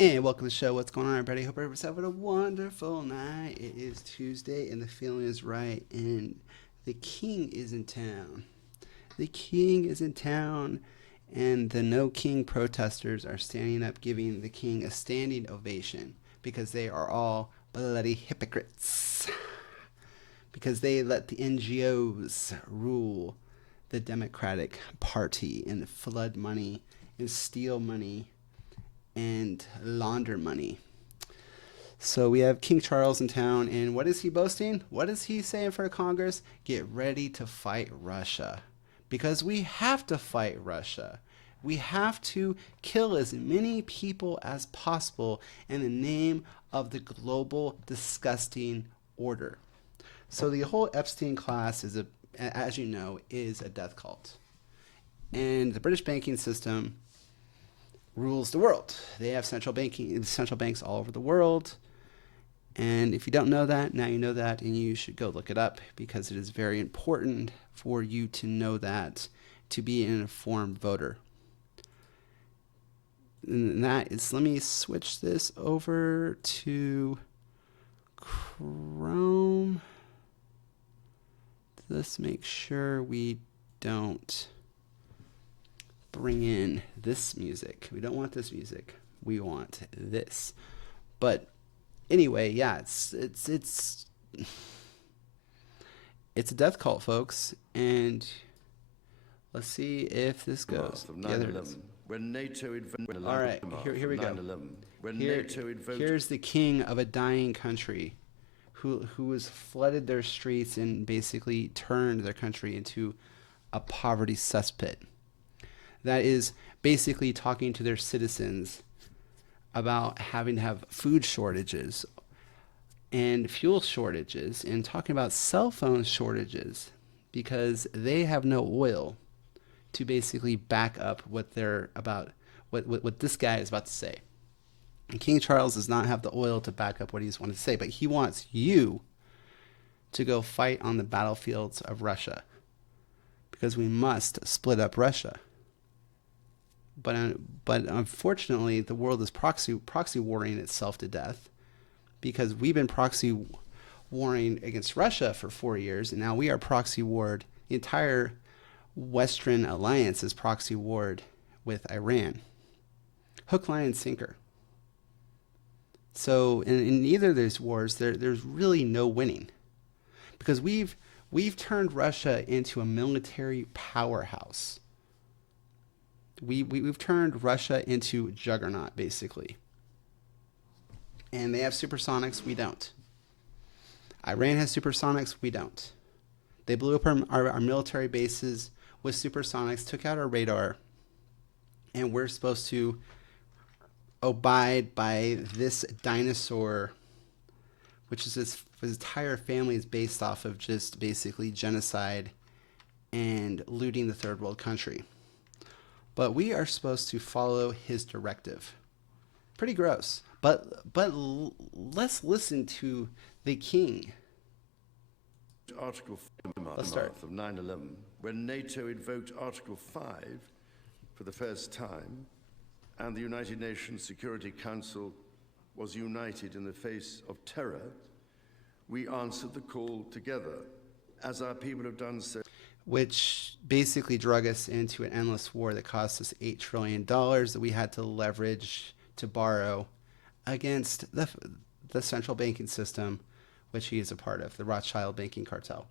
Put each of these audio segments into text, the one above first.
And welcome to the show. What's going on, everybody? Hope everybody's having a wonderful night. It is Tuesday, and the feeling is right, and the king is in town. The king is in town, and the No King protesters are standing up, giving the king a standing ovation because they are all bloody hypocrites. Because they let the NGOs rule the Democratic Party and flood money and steal money and launder money. So we have King Charles in town, and what is he boasting? What is he saying for Congress? Get ready to fight Russia. Because we have to fight Russia. We have to kill as many people as possible in the name of the global disgusting order. So the whole Epstein class as you know, is a death cult. And the British banking system rules the world. They have central banks all over the world. And if you don't know that, now you know that, and you should go look it up because it is very important for you to know that to be an informed voter. And that is, let me switch this over to Chrome. Let's make sure we don't bring in this music. We don't want this music. We want this. But anyway, yeah, it's a death cult, folks, and let's see if this goes. Of 9/11, when NATO invaded. All right, here we go. When Here, NATO invaded. here's the king of a dying country who has flooded their streets and basically turned their country into a poverty cesspit. That is basically talking to their citizens about having to have food shortages and fuel shortages and talking about cell phone shortages because they have no oil to basically back up what they're about, what this guy is about to say. And King Charles does not have the oil to back up what he's wanted to say, but he wants you to go fight on the battlefields of Russia because we must split up Russia. But unfortunately, the world is proxy warring itself to death because we've been proxy warring against Russia for 4 years, and now we are proxy warred. The entire Western alliance is proxy warred with Iran. Hook, line, and sinker. So in either of these wars, there's really no winning because we've turned Russia into a military powerhouse. We've turned Russia into juggernaut, basically. And they have supersonics, we don't. Iran has supersonics, we don't. They blew up our military bases with supersonics, took out our radar, and we're supposed to abide by this dinosaur, which is his entire family is based off of just basically genocide and looting the third world country. But we are supposed to follow his directive. Pretty gross. But let's listen to the king. Article 5 Let's start. of 9/11, when NATO invoked Article 5 for the first time, and the United Nations Security Council was united in the face of terror, we answered the call together, as our people have done so. Which basically drug us into an endless war that cost us $8 trillion that we had to leverage to borrow against the central banking system, which he is a part of, the Rothschild banking cartel.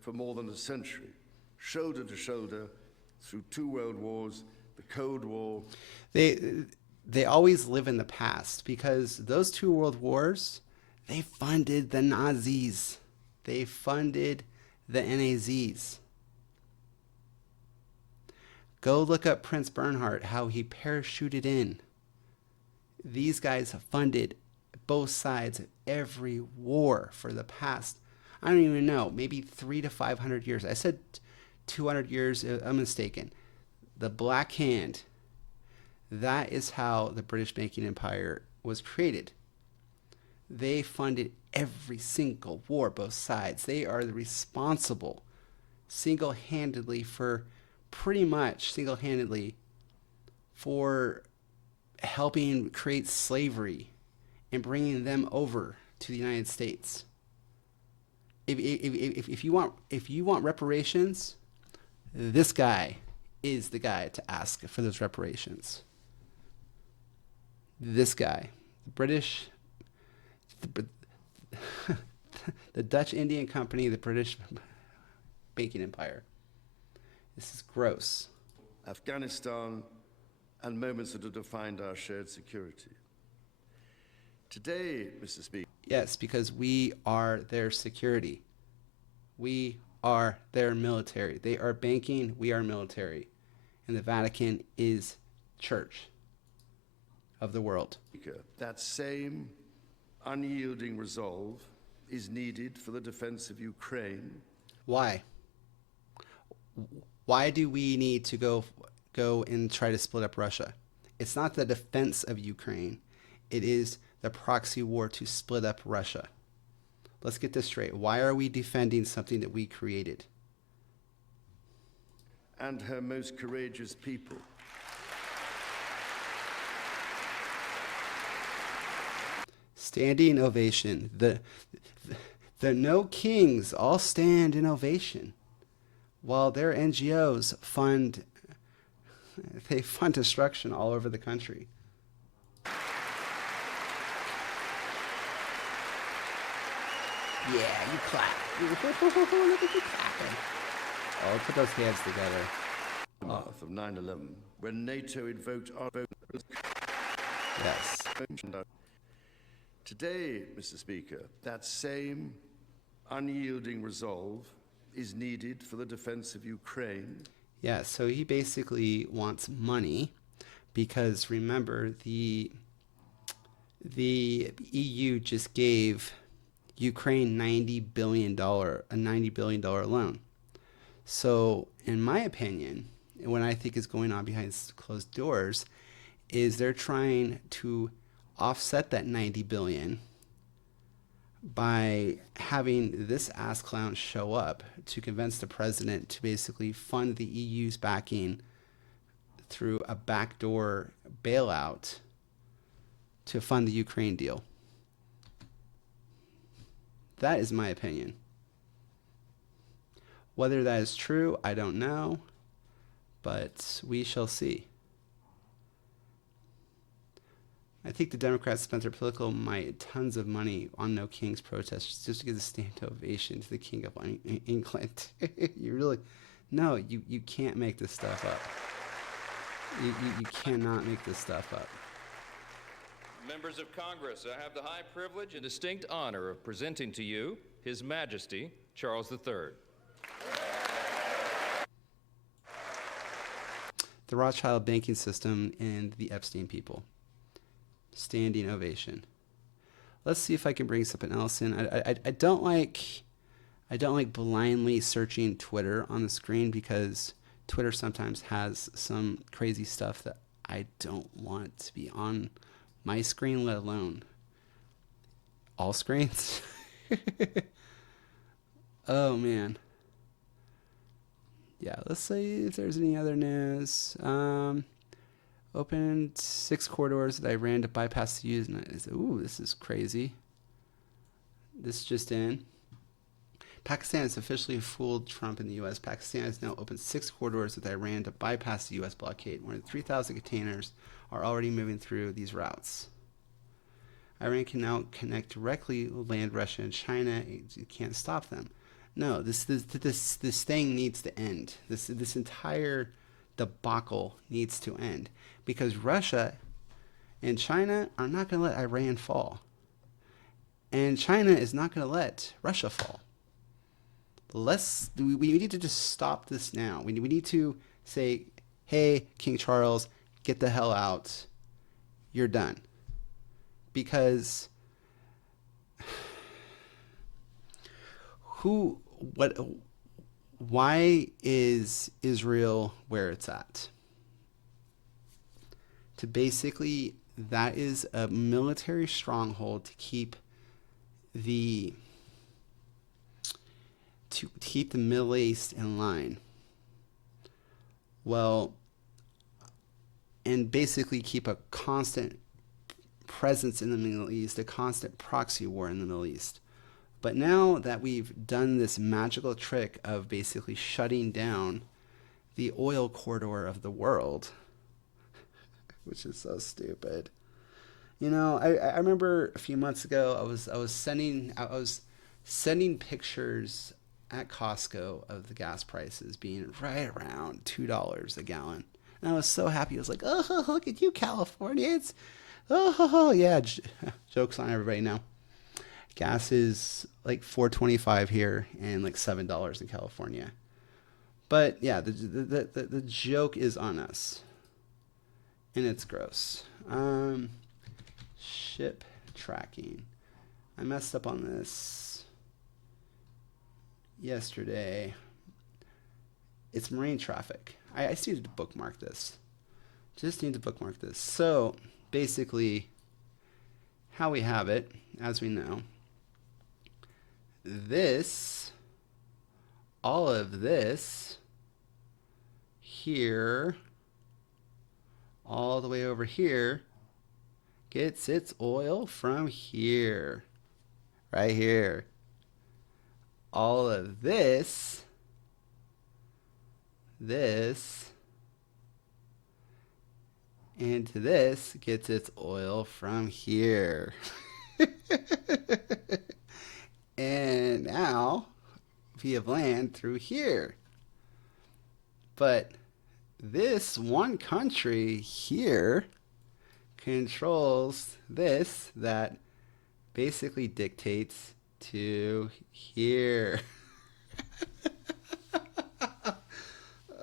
For more than a century, shoulder to shoulder, through 2 world wars, the Cold War. They always live in the past because those 2 world wars, they funded the Nazis. They funded the NAZs. Go look up Prince Bernhard, how he parachuted in. These guys funded both sides of every war for the past, I don't even know, maybe 300 to 500 years. I said 200 years, I'm mistaken. The Black Hand, that is how the British banking empire was created. They funded every single war, both sides. They are the responsible single-handedly for helping create slavery and bringing them over to the United States. If you want reparations, this guy is the guy to ask for those reparations. This guy, the British, the, the Dutch Indian Company, the British banking empire. This is gross. Afghanistan, and moments that have defined our shared security. Today, Mr. Speaker. Yes, because we are their security. We are their military. They are banking, we are military. And the Vatican is church of the world. That same unyielding resolve is needed for the defense of Ukraine. Why? Why do we need to go and try to split up Russia? It's not the defense of Ukraine. It is the proxy war to split up Russia. Let's get this straight. Why are we defending something that we created? And her most courageous people. Standing ovation. The No Kings all stand in ovation while their NGOs fund destruction all over the country. Yeah, you clap. Look at you clapping. Oh, put those hands together. Aftermath of 9/11, when NATO invoked our vote. Yes. Today, Mr. Speaker, that same unyielding resolve is needed for the defense of Ukraine. Yeah, so he basically wants money because remember the EU just gave Ukraine a $90 billion loan. So in my opinion, what I think is going on behind closed doors is they're trying to offset that 90 billion by having this ass clown show up to convince the president to basically fund the EU's backing through a backdoor bailout to fund the Ukraine deal. That is my opinion. Whether that is true, I don't know, but we shall see. I think the Democrats spent their political might tons of money on No Kings protests just to give a stand ovation to the King of England. You really, no, you can't make this stuff up. You cannot make this stuff up. Members of Congress, I have the high privilege and distinct honor of presenting to you His Majesty Charles III. The Rothschild banking system and the Epstein people. Standing ovation. Let's see if I can bring something else in. I don't like blindly searching Twitter on the screen because Twitter sometimes has some crazy stuff that I don't want to be on my screen, let alone all screens. Oh man. Yeah, let's see if there's any other news. Opened 6 corridors that Iran to bypass the US. Ooh, this is crazy. This just in. Pakistan has officially fooled Trump in the U.S. Pakistan has now opened 6 corridors with Iran to bypass the U.S. blockade. More than 3,000 containers are already moving through these routes. Iran can now connect directly with land Russia and China. You can't stop them. No, this thing needs to end. This entire debacle needs to end because Russia and China are not going to let Iran fall, and China is not going to let Russia fall. We need to just stop this now. We need to say, hey, King Charles, get the hell out. You're done. Because why is Israel where it's at? That is a military stronghold to keep the Middle East in line. Well, and basically keep a constant presence in the Middle East, a constant proxy war in the Middle East. But now that we've done this magical trick of basically shutting down the oil corridor of the world, which is so stupid. You know, I remember a few months ago I was sending pictures at Costco of the gas prices being right around $2 a gallon. And I was so happy. I was like, oh, look at you, Californians. Oh, yeah. Joke's on everybody now. Gas is like $4.25 here and like $7 in California. But yeah, the joke is on us. And it's gross. Ship tracking. I messed up on this yesterday. It's marine traffic. I just need to bookmark this. So basically, how we have it, as we know, all of this here, all the way over here, gets its oil from here, right here. All of this, and this gets its oil from here. And now, via land through here. But this one country here controls this that basically dictates to here.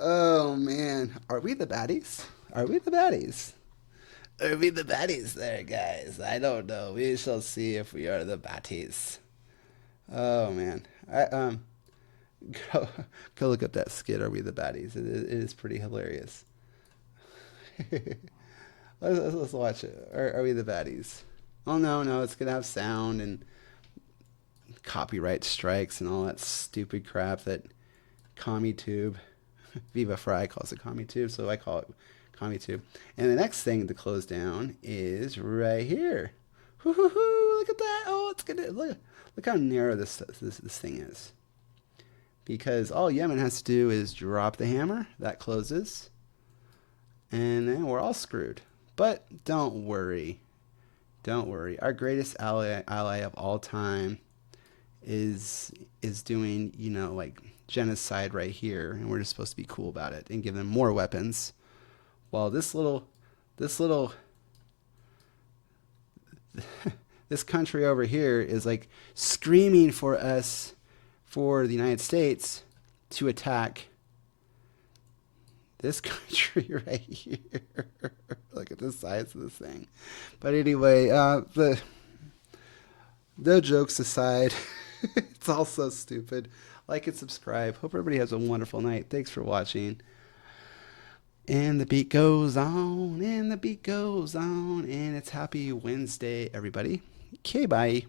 Oh man, are we the baddies? Are we the baddies there, guys? I don't know. We shall see if we are the baddies. Oh man, go look up that skit. Are we the baddies? It is pretty hilarious. Let's watch it. Are we the baddies? Oh no, it's gonna have sound and copyright strikes and all that stupid crap that CommieTube, Viva Fry calls it CommieTube, so I call it CommieTube. And the next thing to close down is right here. Look at that! Oh, it's gonna look how narrow this thing is. Because all Yemen has to do is drop the hammer, that closes, and then we're all screwed. But don't worry. Our greatest ally of all time is doing, like genocide right here, and we're just supposed to be cool about it and give them more weapons. While this country over here is like screaming for the United States to attack this country right here. Look at the size of this thing. But anyway, no jokes aside, it's all so stupid. Like and subscribe. Hope everybody has a wonderful night. Thanks for watching. And the beat goes on, and it's happy Wednesday, everybody. Okay, bye.